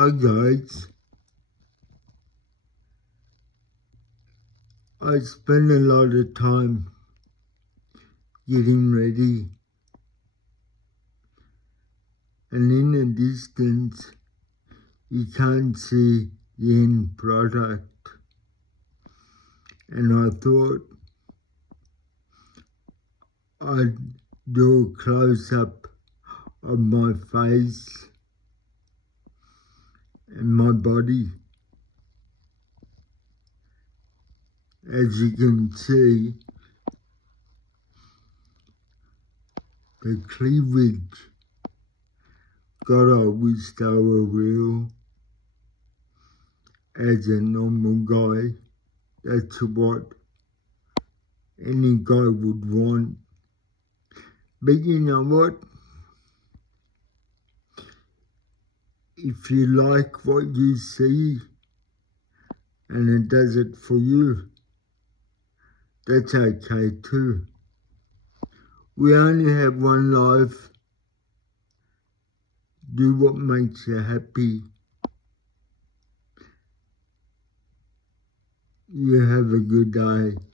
Hi guys, I spend a lot of time getting ready, and in the distance you can't see the end product, and I thought I'd do a close-up of my face and my body. As you can see, the cleavage, God, I wish they were real. As a normal guy, that's what any guy would want. But you know what? If you like what you see and it does it for you, that's okay too. We only have one life. Do what makes you happy. You have a good day.